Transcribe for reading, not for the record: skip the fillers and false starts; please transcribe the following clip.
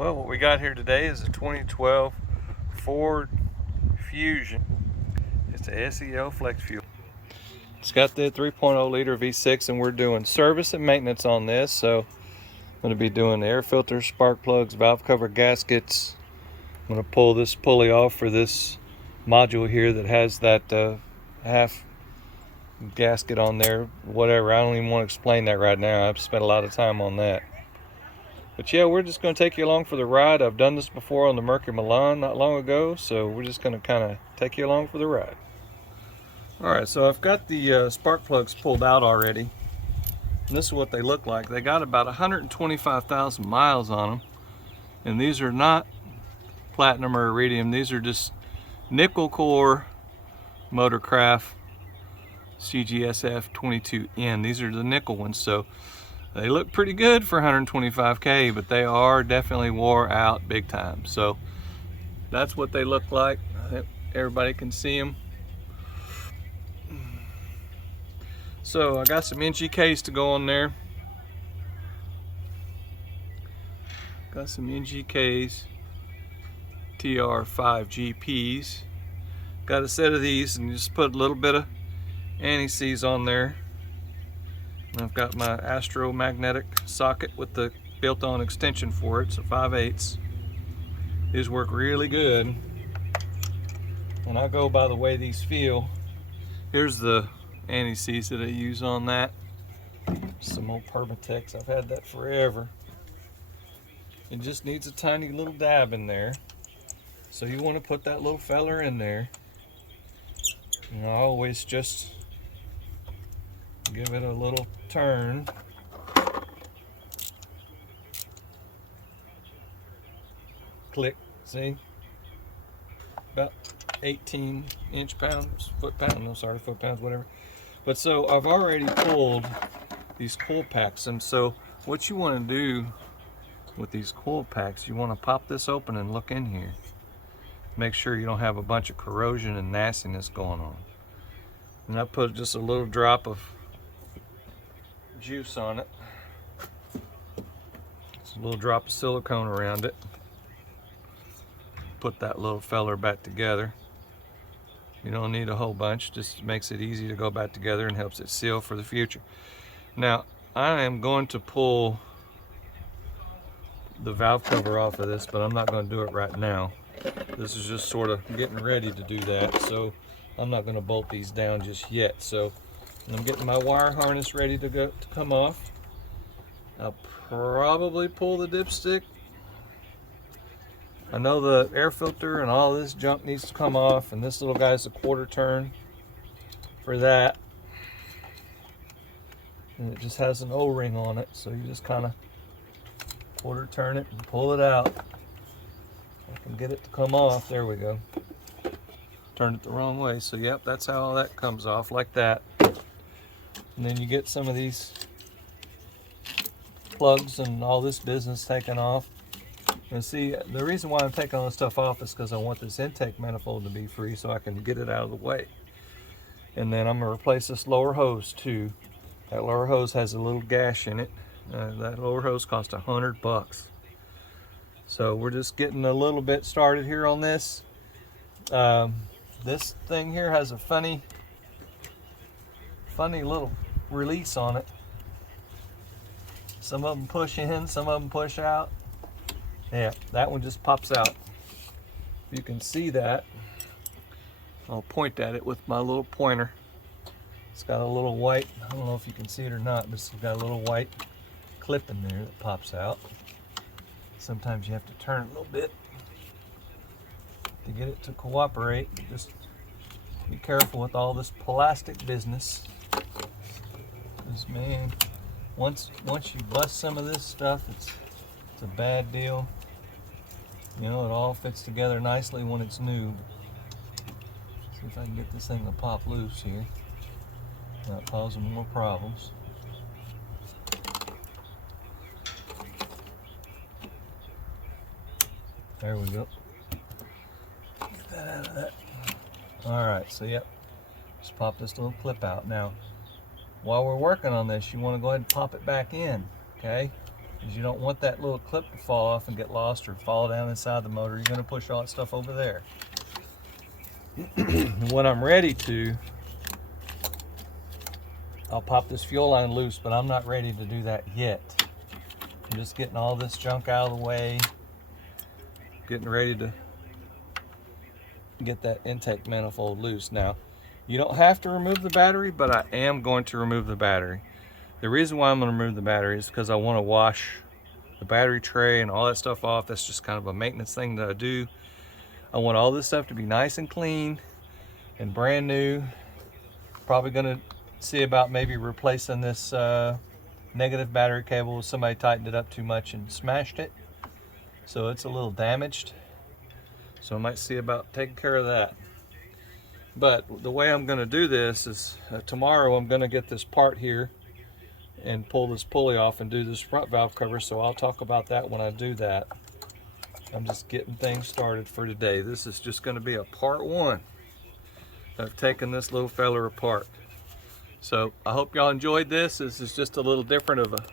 Well, what we got here today is a 2012 Ford Fusion. It's a SEL Flex Fuel. It's got the 3.0 liter V6, and we're doing service and maintenance on this. So I'm going to be doing the air filters, spark plugs, valve cover gaskets. I'm going to pull this pulley off for this module here that has that half gasket on there. Whatever, I don't even want to explain that right now. I've spent a lot of time on that. But yeah, we're just going to take you along for the ride. I've done this before on the Mercury Milan not long ago, so we're just going to kind of take you along for the ride. Alright, so I've got the spark plugs pulled out already. And this is what they look like. They got about 125,000 miles on them. And these are not platinum or iridium. These are just nickel core Motorcraft CGSF 22N. These are the nickel ones, so they look pretty good for 125K, but they are definitely wore out big time. So that's what they look like. I hope everybody can see them. So I got some NGKs to go on there. Got some NGKs, TR5GPs. Got a set of these, and just put a little bit of anti-seize on there. And I've got my Astro magnetic socket with the built-on extension for it, so 5/8. These work really good, and I go by the way these feel. Here's the anti-seize that I use on that. Some old Permatex. I've had that forever. It just needs a tiny little dab in there, so you want to put that little feller in there. And I always just give it a little turn. Click, see? About 18 inch-pounds, foot-pounds, no sorry, foot-pounds, whatever. But so I've already pulled these coil packs, and so what you want to do with these coil packs, you want to pop this open and look in here. Make sure you don't have a bunch of corrosion and nastiness going on. And I put just a little drop of juice on it. Just a little drop of silicone around it. Put that little feller back together. You don't need a whole bunch, just makes it easy to go back together and helps it seal for the future. Now, I am going to pull the valve cover off of this, but I'm not going to do it right now. This is just sort of getting ready to do that, so I'm not going to bolt these down just yet. So I'm getting my wire harness ready to come off. I'll probably pull the dipstick. I know the air filter and all this junk needs to come off, and this little guy's a 1/4 turn for that. And it just has an O-ring on it, so you just kind of 1/4 turn it and pull it out. I can get it to come off. There we go. Turned it the wrong way, so yep, that's how all that comes off, like that. And then you get some of these plugs and all this business taken off. And see, the reason why I'm taking all this stuff off is because I want this intake manifold to be free so I can get it out of the way. And then I'm going to replace this lower hose too. That lower hose has a little gash in it. That lower hose cost $100. So we're just getting a little bit started here on this. This thing here has a funny little release on it. Some of them push in, some of them push out. Yeah, that one just pops out. You can see that. I'll point at it with my little pointer. It's got a little white, I don't know if you can see it or not, but it's got a little white clip in there that pops out. Sometimes you have to turn it a little bit to get it to cooperate. Just be careful with all this plastic business. Because man, once you bust some of this stuff, it's a bad deal. You know, it all fits together nicely when it's new. See if I can get this thing to pop loose here without causing more problems. There we go. Get that out of that. Alright, so yep. Just pop this little clip out. Now, while we're working on this, you want to go ahead and pop it back in, okay? is you don't want that little clip to fall off and get lost or fall down inside the motor. You're going to push all that stuff over there. When I'm ready to, I'll pop this fuel line loose, but I'm not ready to do that yet. I'm just getting all this junk out of the way, getting ready to get that intake manifold loose. Now, you don't have to remove the battery, but I am going to remove the battery. The reason why I'm going to remove the battery is because I want to wash the battery tray and all that stuff off. That's just kind of a maintenance thing that I do. I want all this stuff to be nice and clean and brand new. Probably going to see about maybe replacing this negative battery cable. Somebody tightened it up too much and smashed it, so it's a little damaged. So I might see about taking care of that. But the way I'm going to do this is tomorrow I'm going to get this part here and pull this pulley off and do this front valve cover, so I'll talk about that when I do that. I'm just getting things started for today. This is just going to be a part one of taking this little fella apart. So I hope y'all enjoyed this. This is just a little different of a